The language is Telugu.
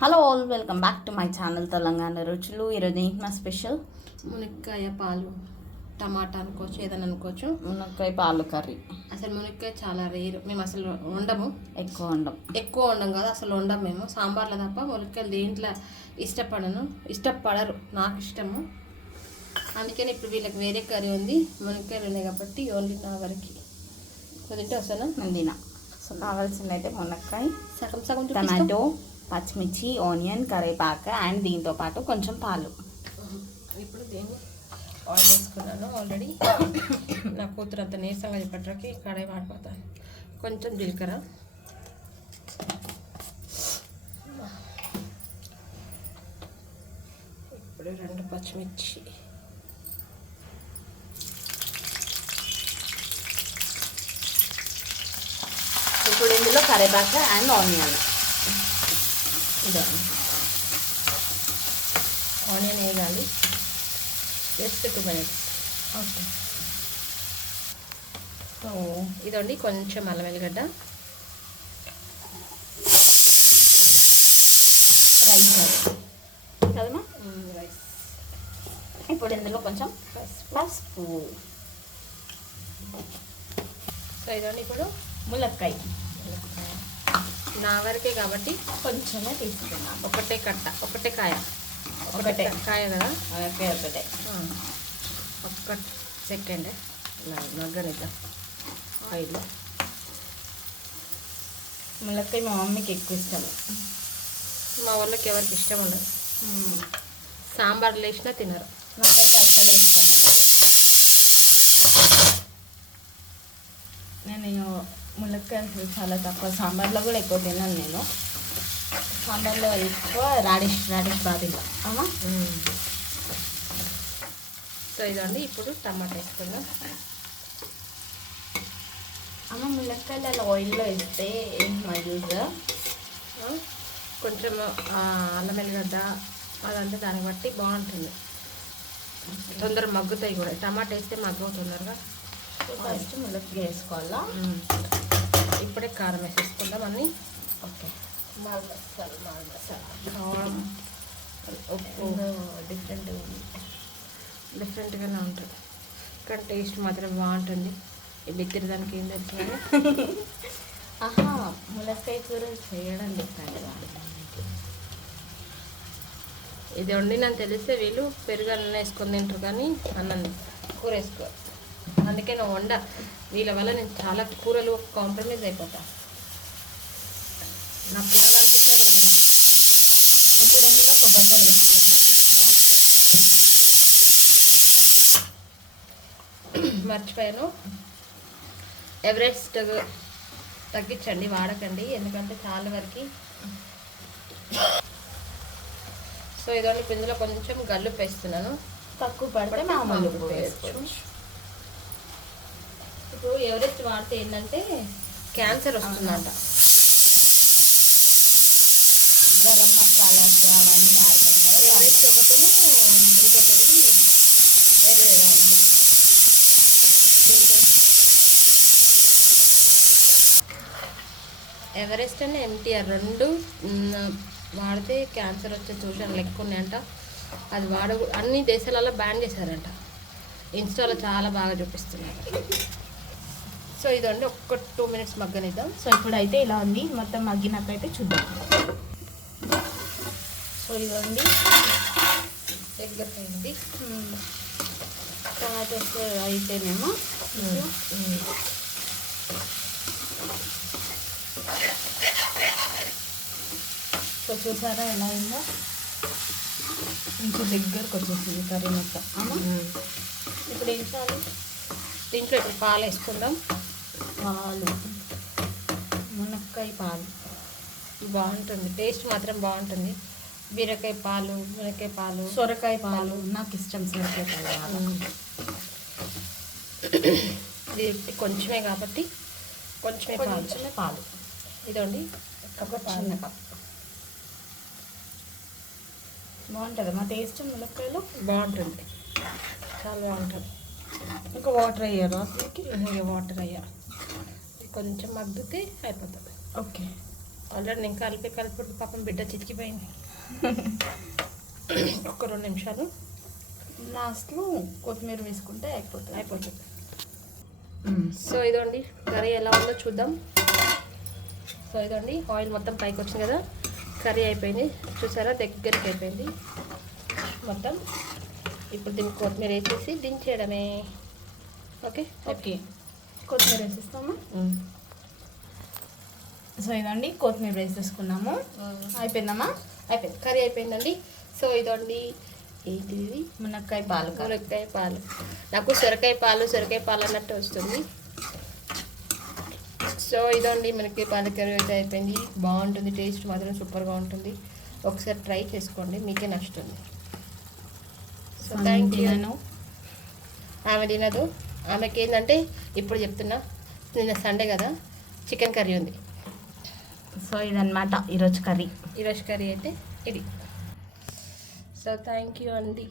Hello all welcome back to my channel Telangana రుచులు ఈరోజు ఏంటి మా స్పెషల్ మునక్కాయ పాలు టమాటా అనుకోవచ్చు ఏదైనా అనుకోవచ్చు. మునక్కాయ పాలు కర్రీ. అసలు మునక్కాయ చాలా రేరు. మేము అసలు వండము. ఎక్కువ వండం. ఎక్కువ వండం కదా అసలు వండం మేము. సాంబార్లో తప్ప మునక్కాయలు దేంట్లో ఇష్టపడను. ఇష్టపడరు నాకు ఇష్టము. అందుకని ఇప్పుడు వీళ్ళకి వేరే కర్రీ ఉంది. మునక్కాయలు ఉన్నాయి కాబట్టి ఓన్లీ నా వరకు. కుదింటే వస్తానా నేను తిన సో కావాల్సింది అయితే మునక్కాయ సగం సగం. టమాటో పచ్చిమిర్చి ఆనియన్ కరివేపాకు అండ్ దీంతో పాటు కొంచెం పాలు. ఇప్పుడు దీన్ని ఆయిల్ వేసుకున్నాను. ఆల్రెడీ నా కూతురు అంత నీరసంగా చెప్పట్లకి కడాయి వాడిపోతాను కొంచెం జీలకర్ర. ఇప్పుడు రెండు పచ్చిమిర్చి. ఇప్పుడు ఇందులో కరివేపాకు అండ్ ఆనియన్. ఇదే ఆనియన్ వేయాలి. Just two minutes. Okay. So ఇదండి కొంచెం అల్లం వెల్లిగడ్డ. రైస్ కదమ్మా? రైస్. ఇప్పుడు ఇందులో కొంచెం పసుపు. సో ఇదండి ఇప్పుడు ములక్కాయ. నా వరకే కాబట్టి కొంచెమే తీసుకున్నాం. ఒకటే కట్ట ఒకటే కాయ. ఒకటే. కాయ కదా? ములక్కాయ ఒకటే. ఒక్క సెకండ్. మగ్గనిద్దాం ఆయిల్లో ములక్కాయ మా మమ్మీకి ఎక్కువ ఇష్టం. మా వాళ్ళకి ఎవరికి ఇష్టం ఉండదు. సాంబార్లు వేసినా తినరు. నాకైతే అస్సలు ఇష్టం ఉండదు. నేను ములక్కాయలు చాలా తక్కువ. సాంబార్లో కూడా ఎక్కువ తిన్నాను నేను. సాంబార్లో ఎక్కువ రాడిష్ రాడిష్ బాగా తింటా. సో ఇదండి ఇప్పుడు టమాటా వేసుకుందాం. అమ్మ ములక్కాయలు అలా ఆయిల్లో వేస్తే ఏంటి యూజ్? కొంచెం అల్లం వెల్లిగడ్డ అదంతా దాన్ని బట్టి బాగుంటుంది. తొందర మగ్గుతాయి కూడా. టమాటా వేస్తే మగ్గవు తొందరగా ఫస్ట్ ములక్కాయ వేసుకోవాలా. ఇప్పుడే కారం వేసేసుకుందాం అన్నీ. ఓకే. కారం ఉప్పు. డిఫరెంట్ డిఫరెంట్గానే ఉంటుంది కానీ టేస్ట్ మాత్రం బాగుంటుంది. ఈ బిత్తిరి దానికి ఏం తెలుసు ఆహా ములక్కాయ కూర చేయడం డిఫరెంట్ ఇది వండి నాకు తెలిస్తే వీళ్ళు పెరుగు అన్నం వేసుకొని తింటారు కానీ అన్నం కూర వేసుకోరు అందుకే నేను వండ. వీళ్ళ వల్ల నేను చాలా కూరలు కాంప్రమైజ్ అయిపోతా. నాకు తినాలనిపించడం తిన ఇప్పుడు ఇందులో కొబ్బరి పొడి వేసుకున్నాం మర్చిపోయాను. ఎవరెస్ట్ తగ్గించండి వాడకండి. ఎందుకంటే చాలా వరకు. సో ఇదండి ఇప్పుడు ఇందులో కొంచెం గల్లు వేస్తున్నాను. తక్కువ పడితే మామూలు వేసుకోవచ్చు ఇప్పుడు ఎవరెస్ట్ వాడితే ఏంటంటే క్యాన్సర్ వస్తుందంట. గరం మసాలాస్ అవన్నీ వాడతాం కదా. ఎవరెస్ట్ ఒకటి ఇంకోటి ఏంటి వేరే ఏదో ఉంది. ఎవరెస్ట్ అండ్ ఎంటీఆర్ రెండు వాడితే క్యాన్సర్ వచ్చే సూచనలు ఎక్కువ ఉన్నాయంట. అది వాడ అన్ని దేశాలలో బ్యాన్ చేశారంట. ఇన్స్టాలో చాలా బాగా చూపిస్తున్నారు. సో ఇదండి ఒక్క టూ మినిట్స్ మగ్గనిద్దాం. సో ఇప్పుడైతే ఇలా ఉంది. మొత్తం మగ్గినాకైతే చూద్దాం. సో ఇదండి. దగ్గర అయింది టమాటోస్ అయితేనేమో సో చూసారా ఎలా అయిందో? ఇంకో దగ్గరకు వచ్చేసింది కర్రీ మొత్తం. ఇప్పుడు ఏం చేయాలి? దీంట్లో ఇప్పుడు పాలు వేసుకుందాం. పాలు. మునక్కాయ పాలు. బాగుంటుంది. టేస్ట్ మాత్రం బాగుంటుంది. బీరకాయ పాలు మునక్కాయ పాలు సొరకాయ పాలు నాకు ఇష్టం సొరకాయ పాలు ఇది కొంచెమే కాబట్టి కొంచెమే పాలు. కొంచెమే పాలు. ఇదండి ఒక చిన్న కప్. బాగుంటుంది మా టేస్ట్ మునక్కాయలు? బాగుంటుంది. చాలా బాగుంటుంది. ఇంకా వాటర్ అయ్యారు అసలుకి ఇక వాటర్ అయ్యా కొంచెం మగ్గితే అయిపోతుంది ఓకే. ఆల్రెడీ నేను కలిపి కలిపి పాపం బిడ్డ చితికిపోయింది. ఒక్క రెండు నిమిషాలు. లాస్ట్లో కొత్తిమీర వేసుకుంటే అయిపోతుంది. అయిపోతుంది. సో ఇదండి కర్రీ ఎలా ఉందో చూద్దాం. సో ఇదండి ఆయిల్ మొత్తం పైకి వచ్చింది కదా. కర్రీ అయిపోయింది. చూసారా? దగ్గరికి అయిపోయింది. మొత్తం ఇప్పుడు దీనికి కొత్తిమీర వేసేసి దించేయడమే. ఓకే? ఓకే. కొత్తిమీర వేసేస్తాము? సో ఇదండి కొత్తిమీర వేసేసుకున్నాము. అయిపోయిందమ్మా? అయిపోయింది. కర్రీ అయిపోయిందండి. సో ఇదండి. ఏంటిది? మునక్కాయ పాలు. మునక్కాయ పాలు. నాకు సొరకాయ పాలు సొరకాయ పాలు అన్నట్టు వస్తుంది. సో ఇదండి మనకి పాల కర్రీ అయితే అయిపోయింది. బాగుంటుంది టేస్ట్ మాత్రం సూపర్గా ఉంటుంది. ఒకసారి ట్రై చేసుకోండి మీకే నచ్చుతుంది. So thank you. ఆమె తినదు. ఆమెకి ఏంటంటే ఇప్పుడు చెప్తున్నా నిన్న సండే కదా చికెన్ కర్రీ ఉంది. సో ఇదన్నమాట ఈరోజు కర్రీ. ఈరోజు కర్రీ అయితే ఇది. సో థ్యాంక్ యూ అండి